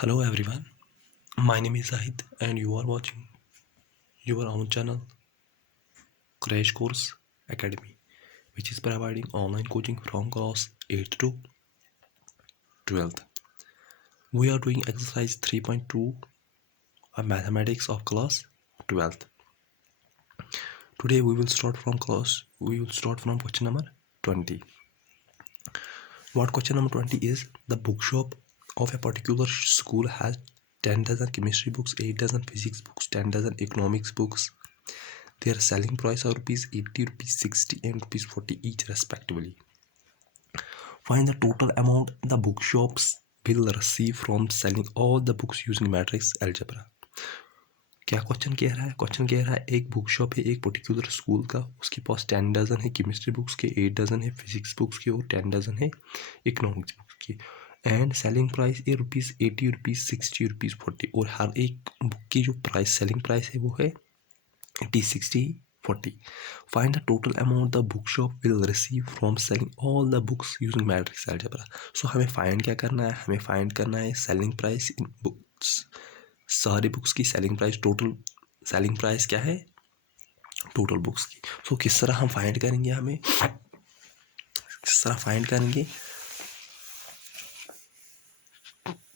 Hello everyone, my name is Zahid and you are watching your own channel Crash Course Academy, which is providing online coaching from class 8th to 12th. We are doing exercise 3.2 of mathematics of class 12th. Today we will start from question number 20. What question number 20 is: the bookshop of a particular school has 10 dozen chemistry books, 8 dozen physics books, 10 dozen economics books. Their selling price are rupees 80, rupees 60 and rupees 40 each respectively. Find the total amount the bookshops will receive from selling all the books using matrix algebra. क्या question कह रहा है? Question कह रहा है एक book shop है एक पर्टिकुलर स्कूल का, उसके पास 10 डजन है केमिस्ट्री बुक्स के, 8 डजन है फिजिक्स बुक्स के और 10 डजन है इकोनॉमिक्स बुक्स की. एंड सेलिंग प्राइस है रुपीज़ 80, रुपीज़ 60, रुपीज़ 40 और हर एक बुक की जो प्राइस सेलिंग प्राइस है वो है 80, 60, 40. Find the total amount the bookshop will receive from selling all the books using matrix algebra. So हमें फाइंड क्या करना है? हमें फाइंड करना है सेलिंग प्राइस इन बुक्स, सारी बुक्स की selling price. Total selling price क्या है? टोटल बुक्स की. सो किस तरह हम फाइंड करेंगे? हमें किस तरह फाइंड करेंगे?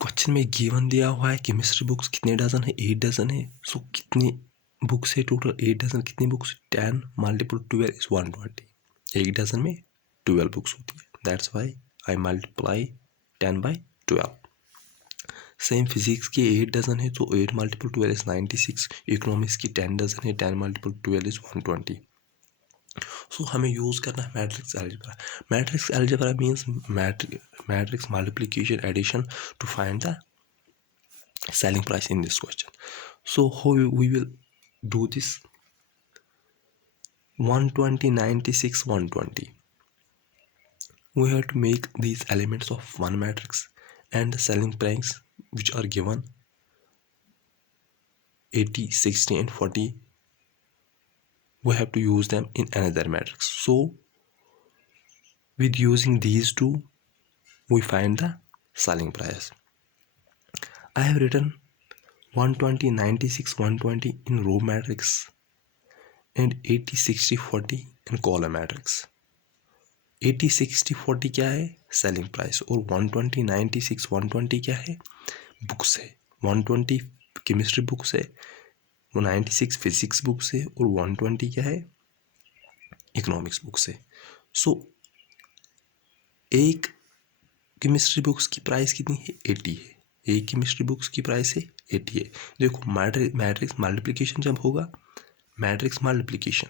क्वेश्चन में गिवन दिया हुआ है केमिस्ट्री बुक्स कितने डजन है? 8 डजन है. सो कितने बुक्स है टोटल? 8 डजन. कितनी बुक्स? 10 multiple 12 is 120. एक डजन में 12 बुक्स होती है. That's why I multiply 10 by 12. Same physics की 8 डजन है तो 8 मल्टीपल 12 इज 96. इकोनॉमिक्स की 10 डजन है, 10 मल्टीपल 12 इज 120. सो हमें यूज़ करना है matrix algebra. Matrix algebra means matrix multiplication addition to find the selling price in this question. So how we will do this? 120, 96, 120. We have to make these elements of one matrix and the selling price which are given 80, 60 and 40. We have to use them in another matrix. So with using these two we find the selling price. I have written 120, 96, 120 in row matrix and 80, 60, 40 in column matrix. 80, 60, 40 क्या है? Selling price. और 120, 96, 120 क्या है? Books है. 120 chemistry books है, 96 physics books है और 120 क्या है? इकोनॉमिक्स बुक्स है. सो एक केमिस्ट्री बुक्स की प्राइस कितनी है? 80 है. एक केमिस्ट्री बुक्स की प्राइस है 80 है. देखो मैट्रिक्स मल्टीप्लिकेशन जब होगा, मैट्रिक्स मल्टीप्लिकेशन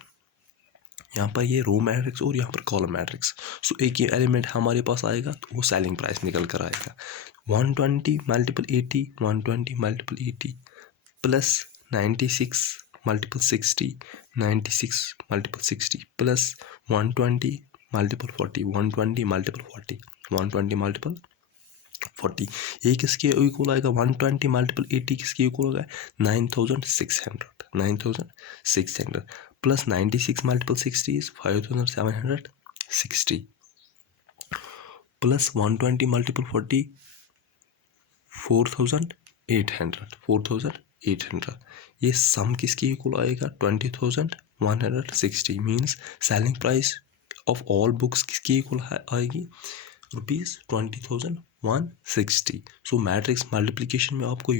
यहाँ पर ये रो मैट्रिक्स और यहाँ पर कॉलम मैट्रिक्स. सो एक ही एलिमेंट हमारे पास आएगा तो वो सेलिंग प्राइस निकल कर आएगा. 120 multiple 80, 120 multiple 80 plus 96 multiple 60, 96 multiple 60 plus 120 multiple 40, 120 multiple 40, 120 multiple 40. ये किसके इक्वल आएगा? 120 मल्टीपल 80 किसके इक्वल होगा? 9600. 9600 plus 96 multiple 60 is 5760 plus 120 multiple 40 4800. ये सम किसकी इक्वल आएगा? 20160. Means selling price of all books किसकी इक्वल आएगी? ₹20,160. सो मैट्रिक्स मल्टीप्लिकेशन में आपको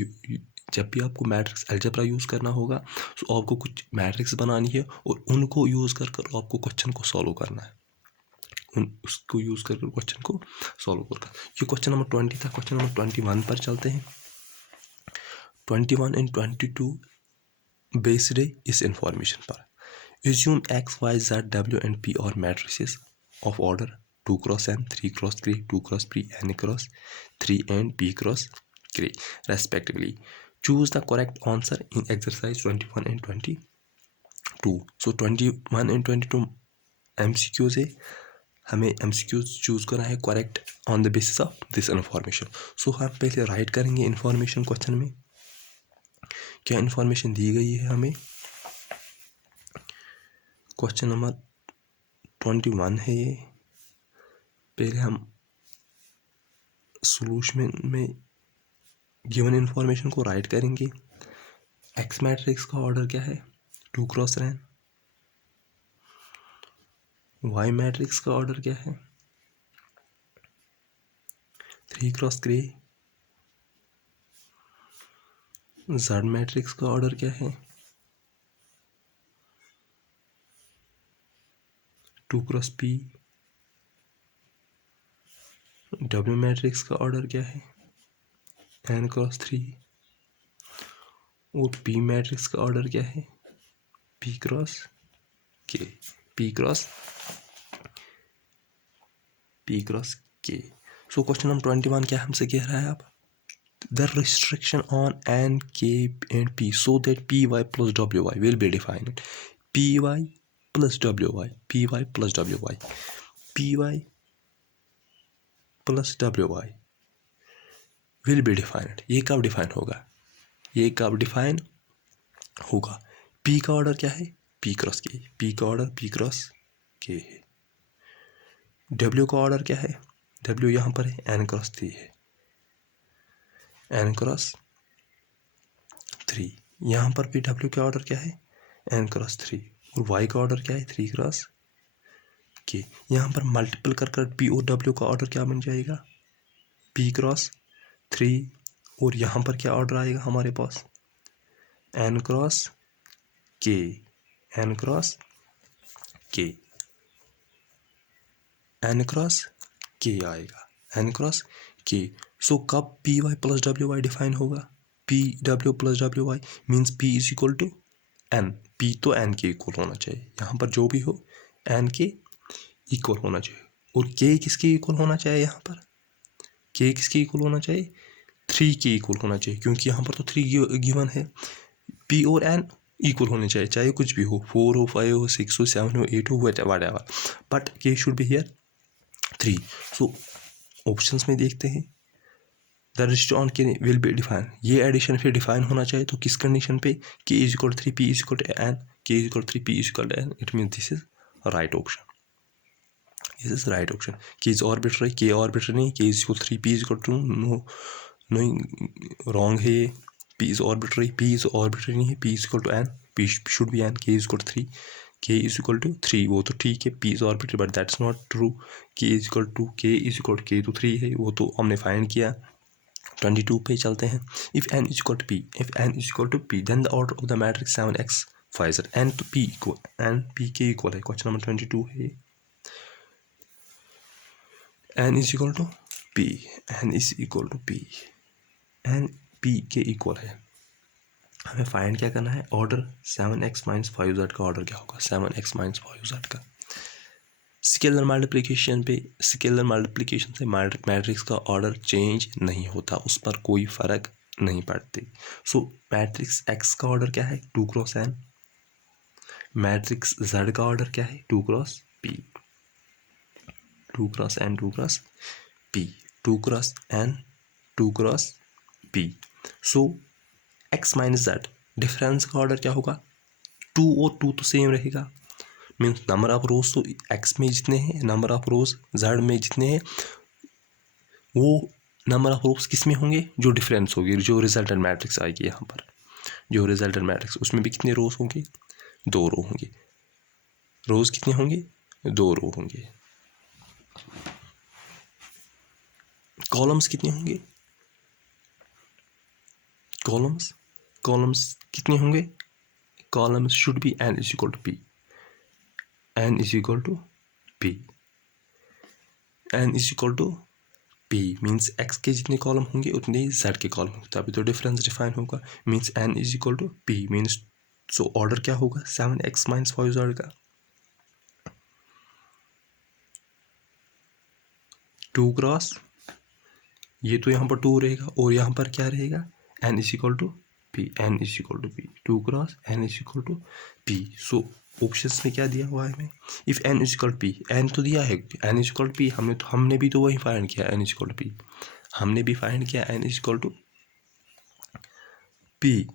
जब भी आपको मैट्रिक्स अलजेब्रा यूज़ करना होगा तो आपको कुछ मैट्रिक्स बनानी है और उनको यूज़ कर आपको क्वेश्चन को सॉल्व करना है. उसको यूज़ कर क्वेश्चन को सॉल्व करना. ये क्वेश्चन नंबर 20 था. क्वेश्चन नंबर 21 पर चलते हैं. 21 and 22 बेस्ड है इस इंफॉर्मेशन पर. Assume X, Y, Z, W and P are matrices of order 2 cross n, 3 cross 3, 2 cross p, n cross 3 and p cross 3 respectively. Choose the correct answer in exercise 21 and 22. So 21 and 22 MCQs है. हमें MCQs choose करना है correct on the basis of this information. So हम पहले right करेंगे information. Question में क्या information दी गई है हमें? क्वेश्चन नंबर 21 है ये. पहले हम सॉल्यूशन में गिवन इन्फॉर्मेशन को राइट करेंगे। एक्स मैट्रिक्स का ऑर्डर क्या है? 2 क्रॉस रैन। वाई मैट्रिक्स का ऑर्डर क्या है? 3 क्रॉस ग्रे। जेड मैट्रिक्स का ऑर्डर क्या है? 2 क्रॉस पी। डब्ल्यू मैट्रिक्स का ऑर्डर क्या है? n cross 3। और पी मैट्रिक्स का ऑर्डर क्या है? p cross k। p cross k। So question number 21 क्या हमसे कह रहा है? अब the restriction on n, k and p so that py plus wy will be defined. py plus wy, py plus wy, py plus wy will be defined. ये कब define होगा? ये कब डिफाइन होगा? p का ऑर्डर क्या है? p cross k। p का ऑर्डर p क्रॉस k है। w का ऑर्डर क्या है? w यहाँ पर है n क्रॉस 3 है। n cross 3। यहाँ पर भी w का ऑर्डर क्या है? n cross 3। और y का ऑर्डर क्या है? 3 क्रॉस k। यहाँ पर मल्टीपल कर p और w का ऑर्डर क्या बन जाएगा? p cross 3। और यहाँ पर क्या ऑर्डर आएगा हमारे पास? n cross k। n cross k। n cross k आएगा। n cross k। सो कब py प्लस wy डिफाइन होगा? pw plus wy means p is equal to n। p तो n के इक्वल होना चाहिए। यहाँ पर जो भी हो n के इक्वल होना चाहिए। और k किसके इक्वल होना चाहिए? यहाँ पर k किसके इक्वल होना चाहिए? 3 के इक्वल होना चाहिए, क्योंकि यहाँ पर तो 3 गिवन है। p और n इक्वल होने चाहिए, चाहे कुछ भी हो, 4 हो, 5 हो, 6 हो, 7 हो, 8 हो, whatever, but k should be here 3। So options में देखते हैं। The ratio on K will be define. ये एडिशन फिर डिफाइन होना चाहिए, तो किस कंडीशन पे? k is equal 3, p is equal to n, k is equal 3, p is equal to n। It means this is right option. This is right option. k is arbitrary, k arbitrary नहीं, k is equal 3, p is equal to no, wrong है ये। p is arbitrary नहीं है, p is equal to n, p should be n, k is equal 3, k is equal to 3, वो तो ठीक है, p is arbitrary but that's not true. k is equal to k तो 3 है, वो तो हमने फाइंड किया। 22 पे चलते हैं। If n is equal to p then the order of the matrix 7x 5z n to p equal n p के इक्वल है। क्वेश्चन नंबर 22 है। n is equal to p, n is equal to p, n p के equal है। हमें find क्या करना है? Order 7x minus 5z का ऑर्डर क्या होगा? 7x माइनस 5z का स्केलर मल्टीप्लिकेशन से मैट्रिक्स का ऑर्डर चेंज नहीं होता, उस पर कोई फर्क नहीं पड़ती। सो मैट्रिक्स x का ऑर्डर क्या है? 2 क्रॉस n। मैट्रिक्स z का ऑर्डर क्या है? 2 cross p। 2 cross n, 2 cross p, 2 cross n, 2 cross p। सो x माइनस z डिफरेंस का ऑर्डर क्या होगा? 2 और 2 तो सेम रहेगा, मीन्स नंबर ऑफ रोज तो x में जितने हैं, नंबर ऑफ रोज z में जितने हैं, वो नंबर ऑफ रोज किस में होंगे? जो डिफरेंस होगी, जो रिजल्टेंट मैट्रिक्स आएगी यहाँ पर, जो रिजल्टेंट मैट्रिक्स, उसमें भी कितने रोज होंगे? 2 रो होंगे। रोज कितने होंगे? 2 रो होंगे। कॉलम्स कितने होंगे? कॉलम्स कितने होंगे? Columns should be n is equal to p, n is equal to p, n is equal to p means x के जितने कॉलम होंगे उतने z के कॉलम होंगे, तभी तो डिफरेंस डिफाइन होगा। Means n is equal to p means, so order क्या होगा? 7x माइनस 5z का 2 क्रॉस, ये तो यहाँ पर 2 रहेगा, और यहाँ पर क्या रहेगा? n is equal to p, n is equal to p, 2 cross n is equal to p। So options में क्या दिया हुआ है हमें? If n is equal p, n तो दिया है, n इज इक्वल p, हमने भी तो वही फाइंड किया, n इज इक्वल p, हमने भी फाइंड किया n is equal to p।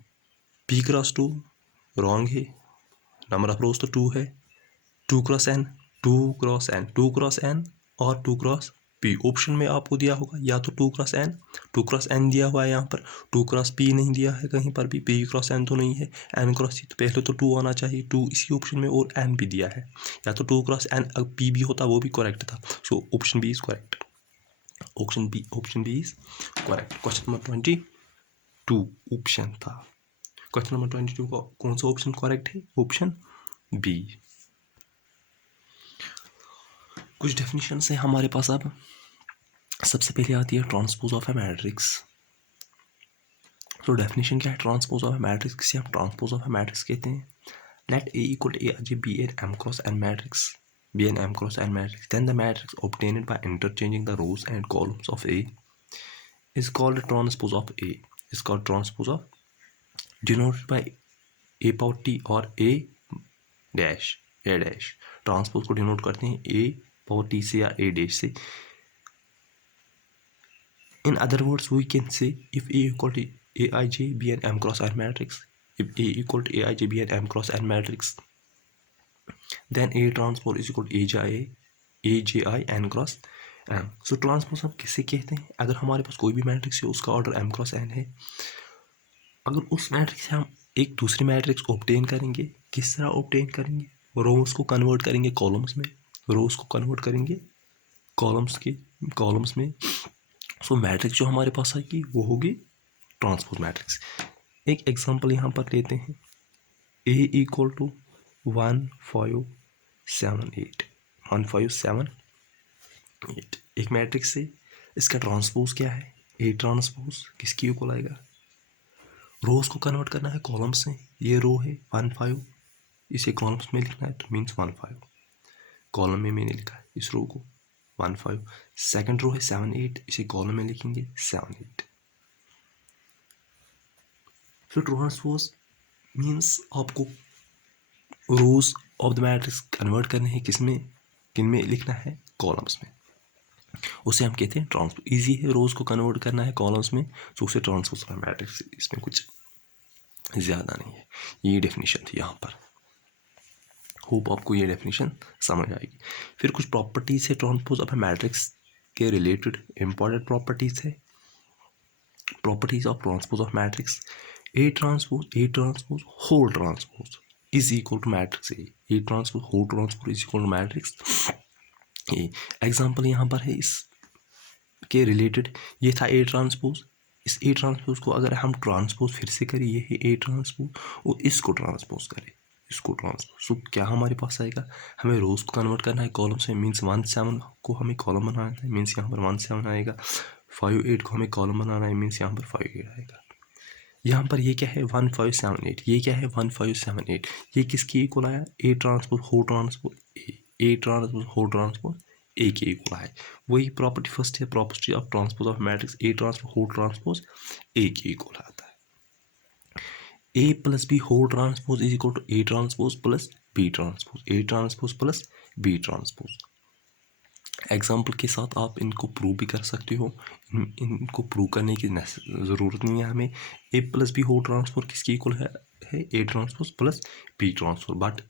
p cross 2 wrong है, नंबर ऑफ रोज तो 2 है। 2 cross n, 2 cross n, 2 cross n और 2 क्रॉस पी। ऑप्शन में आपको दिया होगा या तो 2x n दिया हुआ है, यहाँ पर 2x p नहीं दिया है कहीं पर भी, p×n तो नहीं है, n×c तो पहले तो 2 आना चाहिए, 2 इसी ऑप्शन में और n भी दिया है, या तो 2x n p भी होता वो भी करेक्ट था। So option B is correct, option B is correct. Question number 22 option था। क्वेश्चन नंबर 22 का कौन सा ऑप्शन करेक्ट है? Option B. कुछ डेफिनेशन है हमारे पास। अब सबसे पहले आती है ट्रांसपोज ऑफ ए मैट्रिक्स। तो डेफिनेशन क्या है ट्रांसपोज ऑफ ए मैट्रिक्स? किसे हम ट्रांसपोज ऑफ ए मैट्रिक्स कहते हैं? Let A equal to a be an m×n matrix, be an m×n matrix, then the matrix obtained by interchanging the rows and columns of A is called transpose of A, is called transpose of, denoted by a power t और a dash, a dash। Transpose को denote करते हैं a power t से या a dash से। In other words, we can say if A equal to Aij be an m×n matrix, if A equal to Aij be an m×n matrix, then A transpose is equal to Aj n×m। So transpose हम किसे कहते हैं? अगर हमारे पास कोई भी matrix है उसका ऑर्डर m×n है, अगर उस मैट्रिक्स से हम एक दूसरी मैट्रिक्स ऑब्टेन करेंगे, किस तरह ऑब्टेन करेंगे? रोज को कन्वर्ट करेंगे कॉलम्स में, रोज को कन्वर्ट करेंगे कॉलम्स में। सो मैट्रिक्स जो हमारे पास आएगी वो होगी ट्रांसपोज मैट्रिक्स। एक एग्जांपल यहाँ पर लेते हैं, A इक्वल टू 1 5 7 8, 1 5 7 8 एक मैट्रिक्स से, इसका ट्रांसपोज क्या है? A ट्रांसपोज किसकी इक्वल आएगा? रोज को कन्वर्ट करना है कॉलम्स में, ये रो है 1 5, इसे कॉलम्स में लिखना है तो मीन्स 1 5, कॉलम में मैंने लिखा है इस रो को 1 5। सेकंड रो है 7 8, इसे कॉलम में लिखेंगे 7 8। फिर ट्रांसपोज मीन्स आपको रोज ऑफ द मैट्रिक्स कन्वर्ट करने हैं किसमें, किन में लिखना है? कॉलम्स में। उसे हम कहते हैं ट्रांसपोज। इजी है, रोज को कन्वर्ट करना है कॉलम्स में, तो उसे ट्रांसपोज मैट्रिक्स, इसमें कुछ ज़्यादा नहीं है। ये डेफिनेशन थी यहाँ पर। होप आपको ये डेफिनेशन समझ आएगी। फिर कुछ प्रॉपर्टीज है ट्रांसपोज ऑफ ए मैट्रिक्स के रिलेटेड, इंपॉर्टेंट प्रॉपर्टीज है। Properties of transpose of matrix, A transpose whole transpose is equal to matrix A transpose whole transpose is equal to matrix A. Example यहाँ पर है इसके related, ये था A transpose. इस A transpose को अगर हम ट्रांसपोज फिर से करें, ये है ए ट्रांसपोज, और इसको ट्रांसपोज करें, इसको ट्रांसपोज, सो क्या हमारे पास आएगा? हमें रोज को कन्वर्ट करना है कॉलम्स में, मीन्स 1 7 को हमें कॉलम बनाना है, मीन्स यहाँ पर 1 7 आएगा। 5 8 को हमें कॉलम बनाना है, मीन्स यहाँ पर 5 8 आएगा। यहाँ पर ये क्या है? 1 5 7 8, ये क्या है? 1 5 7 8। ये किसकी इक्वल आया? A transpose whole transpose A transpose whole transpose A के इक्वल है। वही प्रॉपर्टी फर्स्ट है, property of transpose of matrix, A transpose whole transpose A के इक्वल आता है। A plus B whole transpose is equal to A transpose plus B transpose, A transpose plus B transpose. Example के साथ आप इनको prove भी कर सकते हो। इनको प्रूव करने की ज़रूरत नहीं है हमें। A plus B whole transpose किसकी इक्वल है? A transpose plus B transpose, but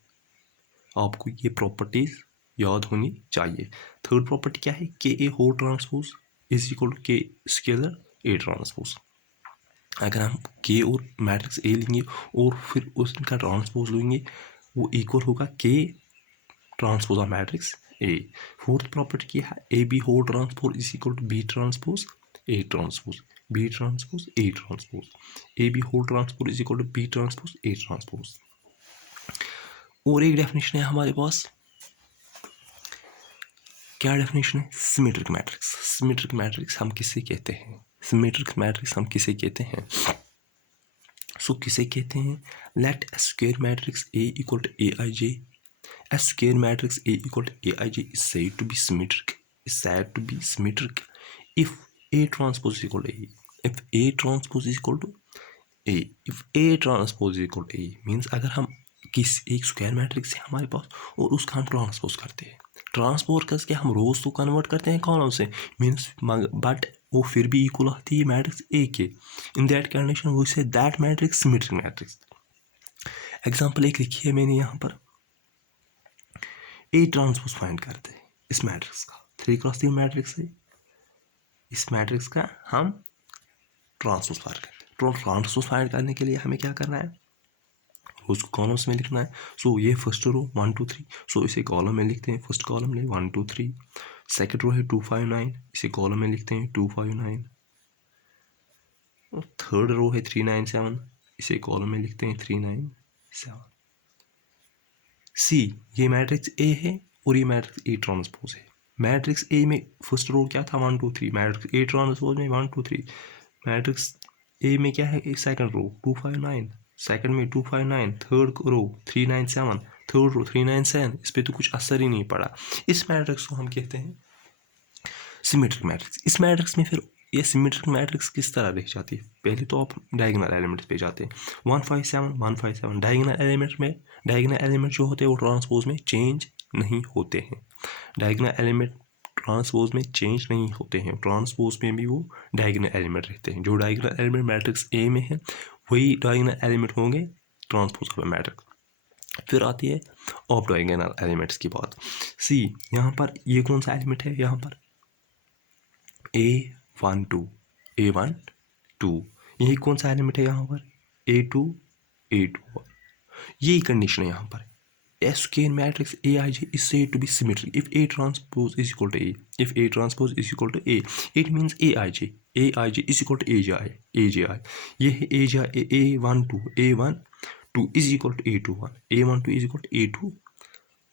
आपको ये प्रॉपर्टीज याद होनी चाहिए। थर्ड प्रॉपर्टी क्या है? K A whole transpose is equal to K scalar A transpose. अगर हम के और मैट्रिक्स ए लेंगे और फिर उसका ट्रांसपोज लेंगे, वो इक्वल होगा के transpose of matrix A. Fourth property क्या है? A B whole transpose is equal to B transpose A transpose, B transpose A transpose, A B whole transpose is equal to B transpose A transpose. और एक definition है हमारे पास, क्या definition है? Symmetric matrix. Symmetric matrix हम किसे कहते हैं? सिमेट्रिक मैट्रिक्स हम किसे कहते हैं? सो किसे कहते हैं? Let A square matrix A equal to A I J, a square matrix A equal to Aij is said to be symmetric, if A transpose is equal to A, if A transpose is equal to A, if A transpose is equal to A means अगर हम किस एक square matrix है हमारे पास और उसका हम transpose करते हैं, ट्रांसपोज करके हम रोज तो कन्वर्ट करते हैं कॉलम से, मीन्स बट वो फिर भी इक्वल आती है मैट्रिक्स ए के। In that condition we say that matrix symmetric matrix. Example एक लिखी है मैंने यहाँ पर, ए ट्रांसपोज फाइंड करते हैं इस मैट्रिक्स का, 3x3 मैट्रिक्स है, इस मैट्रिक्स का हम ट्रांसपोज फाइंड करते हैं। तो ट्रांसपोज फाइंड करने के लिए हमें क्या करना है, उसको कॉलम्स में लिखना है। सो ये फर्स्ट रो 1 2 3, सो इसे कॉलम में लिखते हैं, फर्स्ट कॉलम में 1 2 3। सेकंड रो है 2 5 9, इसे कॉलम में लिखते हैं 2 5 9। और थर्ड रो है 3 9 7, इसे कॉलम में लिखते हैं 3 9 7। सी, ये मैट्रिक्स ए है और ये मैट्रिक्स ए ट्रांसपोज है। मैट्रिक्स ए में फर्स्ट रो क्या था 1 2 3, मैट्रिक्स ए ट्रांसपोज में 1 2 3। मैट्रिक्स ए में क्या है, सेकंड रो 2 5 9, सेकंड में 2 5 9, थर्ड रो 3 9 7, थर्ड रो 3 9 7। इस पर तो कुछ असर ही नहीं पड़ा। इस मैट्रिक्स को हम कहते हैं सिमेट्रिक मैट्रिक्स। इस मैट्रिक्स में फिर ये सिमेट्रिक मैट्रिक्स किस तरह रह जाती है, पहले तो आप डायगोनल एलिमेंट्स पे जाते हैं। 1 5 7 1 5 7 डायगोनल एलिमेंट में, डायगोनल एलिमेंट जो होते हैं वो ट्रांसपोज में चेंज नहीं होते हैं। डायगोनल एलिमेंट ट्रांसपोज में चेंज नहीं होते हैं, ट्रांसपोज में भी वो डायगोनल एलिमेंट रहते हैं। जो डायगोनल एलिमेंट मैट्रिक्स ए में है वही डायगोनल एलिमेंट होंगे ट्रांसपोज वाला मैट्रिक्स। फिर आती है ऑफ डायगोनल एलिमेंट्स की बात। सी, यहाँ पर ये कौन सा एलिमेंट है, यहाँ पर A1 2, A1 2, यही कौन सा एलिमेंट है यहाँ पर A2 A2। यही कंडीशन है यहाँ पर। A square matrix Aij is said to be symmetric if A transpose is equal to A. If A transpose is equal to A, it means Aij is equal to Aj। ये है Aj, A1 2, A1 2 is equal to A2 1, A1 2 is equal to A2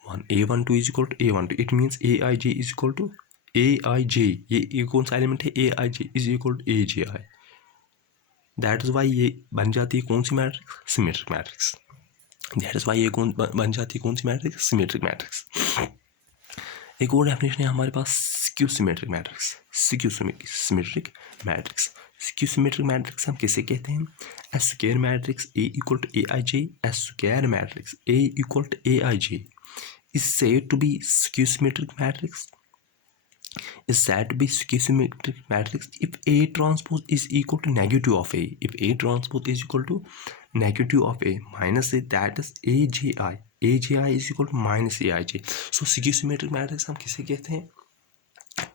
1, A1 2 is equal to A1 2। It means Aij is equal to Aij। ये कौन सा element है, Aij is equal to Aj। That is why ये बन जाती है कौन सी matrix, symmetric matrix. That is why ये कौन बन जाती है कौन सी मैट्रिक्स, सिमेट्रिक मैट्रिक्स। एक और डेफिनेशन है हमारे पास skew symmetric matrix. Skew symmetric matrix, skew symmetric matrix हम किसे कहते हैं, A square matrix A equal to Aij, A square matrix A equal to Aij is said to be skew symmetric matrix, is said to be skew symmetric matrix if A transpose is equal to negative of A, if A transpose is equal to negative of A minus A, that is Aji, Aji is equal to minus Aij। so skew symmetric matrix हम किसे कहते हैं,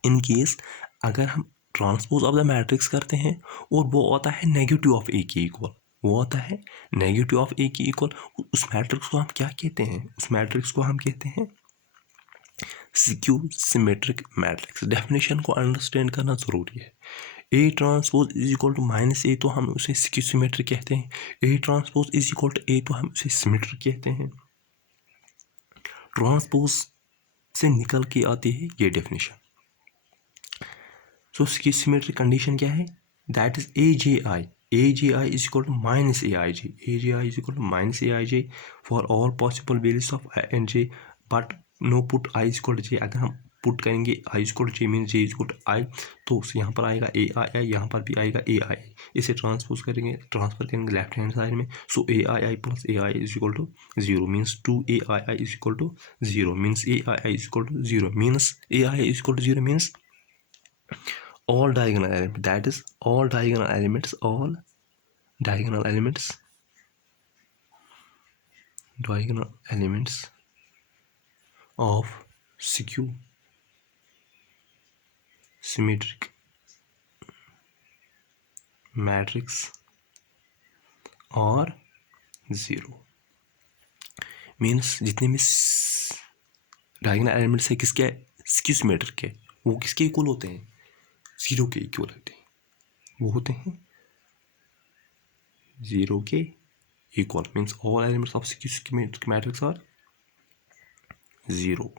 in case अगर हम transpose of the matrix करते हैं और वो आता है नेगेटिव ऑफ ए के इक्वल, वो आता है नेगेटिव ऑफ ए के इक्वल, उस मैट्रिक्स को हम क्या कहते हैं, उस मैट्रिक्स को हम कहते हैं स्क्यू सिमेट्रिक मैट्रिक्स। डेफिनेशन को अंडरस्टैंड करना ज़रूरी है। A transpose is equal to minus A तो हम उसे स्क्यू सिमेट्रिक कहते हैं, A transpose is equal to A तो हम उसे सिमेट्रिक कहते हैं। ट्रांसपोज से निकल के आती है ये डेफिनेशन। सो स्क्यू सिमेट्रिक कंडीशन क्या है, that is Aji is equal to minus Aij, Aji is equal to minus Aij for all possible values of I and j, but no put I is equal to j। अगर हम put करेंगे I is equal to j means j is equal to I, तो यहाँ पर आएगा Ai, यहाँ पर भी आएगा Ai। इसे ट्रांसपोज करेंगे, ट्रांसफर करेंगे लेफ्ट हैंड साइड में, सो Ai plus Ai is equal to 0 means 2Ai is equal to 0 means Ai is equal to 0 means Ai is equal to 0 means all diagonal elements, that is all diagonal elements of skew symmetric matrix और 0 means जितने भी diagonal elements है किसके, skew symmetric के, वो किसके equal होते हैं, 0 के इक्वल होते हैं, वो होते हैं 0 के इक्वल। Means all elements of skew symmetric matrix are 0।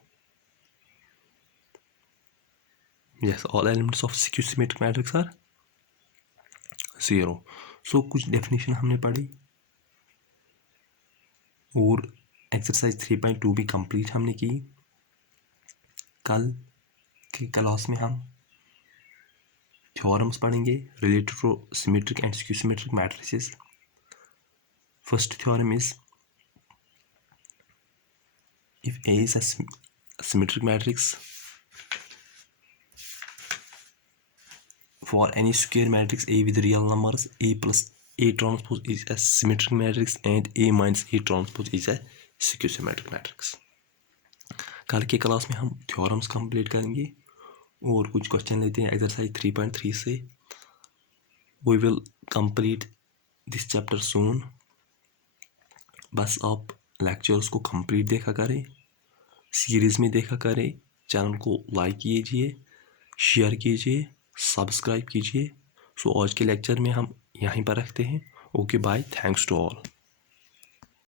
yes, all elements of skew symmetric matrix are 0। so कुछ डेफिनेशन हमने पढ़ी और एक्सरसाइज 3.2 भी कंप्लीट हमने की। कल की क्लास में हम थ्योरम्स पढ़ेंगे related to symmetric and skew symmetric matrices. First theorem is if A is a symmetric matrix for any square matrix A with real numbers, A plus A transpose is a symmetric matrix and A minus A transpose is a skew symmetric matrix। कल के class में हम theorems complete करेंगे और कुछ question लेते हैं exercise 3.3 से। We will complete this chapter soon. बस आप लेक्चर्स को कंप्लीट देखा करें, सीरीज़ में देखा करें, चैनल को लाइक कीजिए, शेयर कीजिए, सब्सक्राइब कीजिए। सो आज के लेक्चर में हम यहीं पर रखते हैं। Okay bye, thanks to all.